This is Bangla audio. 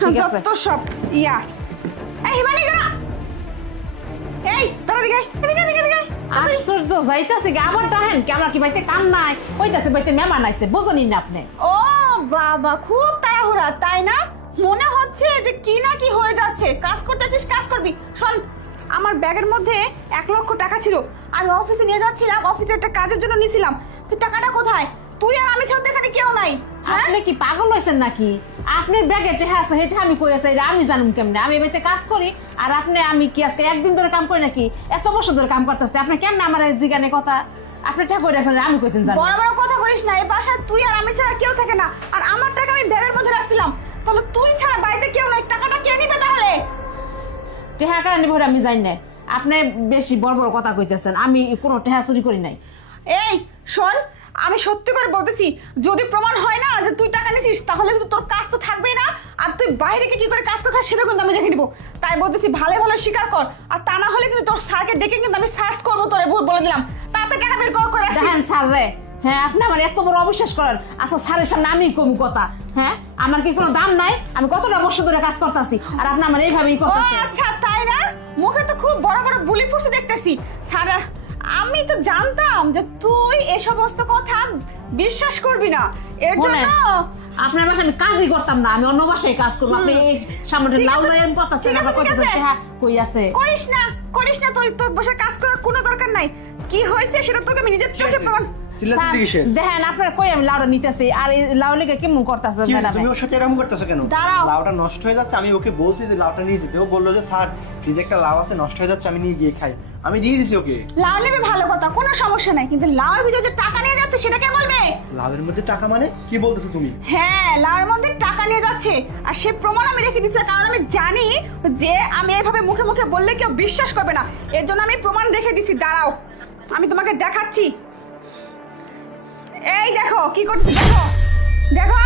ঠিক আছে যত সব ইয়া এই হিমানি দাঁড়া এই দাঁড়া দিকে এদিকে এদিকে এদিকে আশ্চর্য যাইতাছে কি আবার টাহেন কি আমার কি বাইতে কাম নাই কইতাছে বাইতে মেহমান আইছে বুঝুনি না আপনি ও বাবা খুব তাড়াহুড়া তাই না মনে হচ্ছে যে কি না কি হয়ে যাচ্ছে কাজ করতেছিস কাজ করবি শোন আমার ব্যাগের মধ্যে 1 লক্ষ টাকা ছিল আমি অফিসে নিয়ে যাচ্ছিলাম অফিসে একটা কাজের জন্য নিছিলাম তুই টাকাটা কোথায় তুই আর আমি ছাড়া তো এখানে কেউ নাই হ্যাঁ আপনি কি পাগল হইছেন নাকি আপনার ব্যাগে যে আছে সেটা আমি কইয়াছি এটা আমি জানুম কেমনে আমি বাইতে কাজ করি আর আপনি আমি কি আজকে একদিন ধরে কাম করি নাকি এত বছর ধরে কাম করতেছি আপনি কেমনে আমার জিগানে কথা আপনি ঠিক কইরাছেন আমি কইতেন জানি বড় বড় কথা বলিস না এই বাসায় তুই আর আমি ছাড়া কেউ থাকে না আর আমার টাকা আমি ব্যাগের মধ্যে রাখছিলাম তাহলে তুই ছাড়া বাড়িতে কেউ নাই টাকাটা কে নিবে তাহলে টেহা কারণে ভরে আমি জানি না আপনি বেশি বড় বড় কথা কইতেছেন আমি কোনো টেহা চুরি করি নাই এই শোন আমি সত্যি করে বলতেছি যদি প্রমাণ হয় না যে তুই টাকা নিছিস তাহলে কিন্তু তোর কাজ তো থাকবেই না আর তুই বাইরে গিয়ে কি করে কাজ করছিস সেটা কিন্তু আমি দেখে নিব তাই বলতেছি ভালো ভালো স্বীকার কর আর তা না হলে কিন্তু তোর স্যারকে ডেকে কিন্তু আমি সার্চ করবো তোরে বলে দিলাম তাতে কেন বের করে দেখেন আসছিস স্যার রে হ্যাঁ আপনি আমার এত বড় অবিশ্বাস করেন আচ্ছা স্যারের সামনে আমি কম কথা হ্যাঁ আমার কি কোনো দাম নাই আমি কতটা বছর ধরে কাজ করতেছি আর আপনি আমার এইভাবেই ও করতেছেন আচ্ছা তাই না মুখে তো খুব বড় বড় বুলি ফুটছে দেখতেছি সারা আমি তো জানতাম যে তুই এই সমস্ত কথা বিশ্বাস করবি না এর জন্য আপনার বাসায় আমি কাজই করতাম না আমি অন্য বাসায় কাজ করবো আপনি এই সামনে ঠিক লাউ আছে, লাইন পড়তেছেন ঠিক আছে, আবার ঠিক কইতেছেন আছে। হ্যাঁ কই আছে করিস না তুই তোর বসে কাজ করার কোনো দরকার নাই কি হয়েছে সেটা তোকে আমি নিজের চোখে প্রমাণ চিল্লাতে স্যার, কিসের? দেখেন আপনার কই আমি লাউটা নিতেছি আর এই লাউ লেগে কেমন করতেছে কি হয়েছে? ম্যাডাম তুমি ওর সাথে এরকম করতেছো কেন? দাঁড়াও। লাউটা নষ্ট হয়ে যাচ্ছে আমি ওকে বলছি যে লাউটা নিয়ে যেতে ও বললো যে স্যার ফ্রিজে একটা লাউ আছে নষ্ট হয়ে যাচ্ছে আমি নিয়ে গিয়ে খাই আমি দিয়ে দিছি ওকে লাউ নেবে ভালো কথা কোনো সমস্যা নাই কিন্তু লাউয়ের ভিতরে যে টাকা নিয়ে যাচ্ছে সেটা কে বলবে লাউয়ের মধ্যে টাকা মানে কি বলতেছো তুমি? হ্যাঁ লাউয়ের মধ্যে টাকা নিয়ে যাচ্ছে আর সে প্রমাণ আমি রেখে দিচ্ছি কারণ আমি জানি যে আমি এইভাবে মুখে মুখে বললে কেউ বিশ্বাস করবে না এর জন্য আমি প্রমাণ রেখে দিচ্ছি দাঁড়াও আমি তোমাকে দেখাচ্ছি এই দেখো কি করছি দেখো দেখো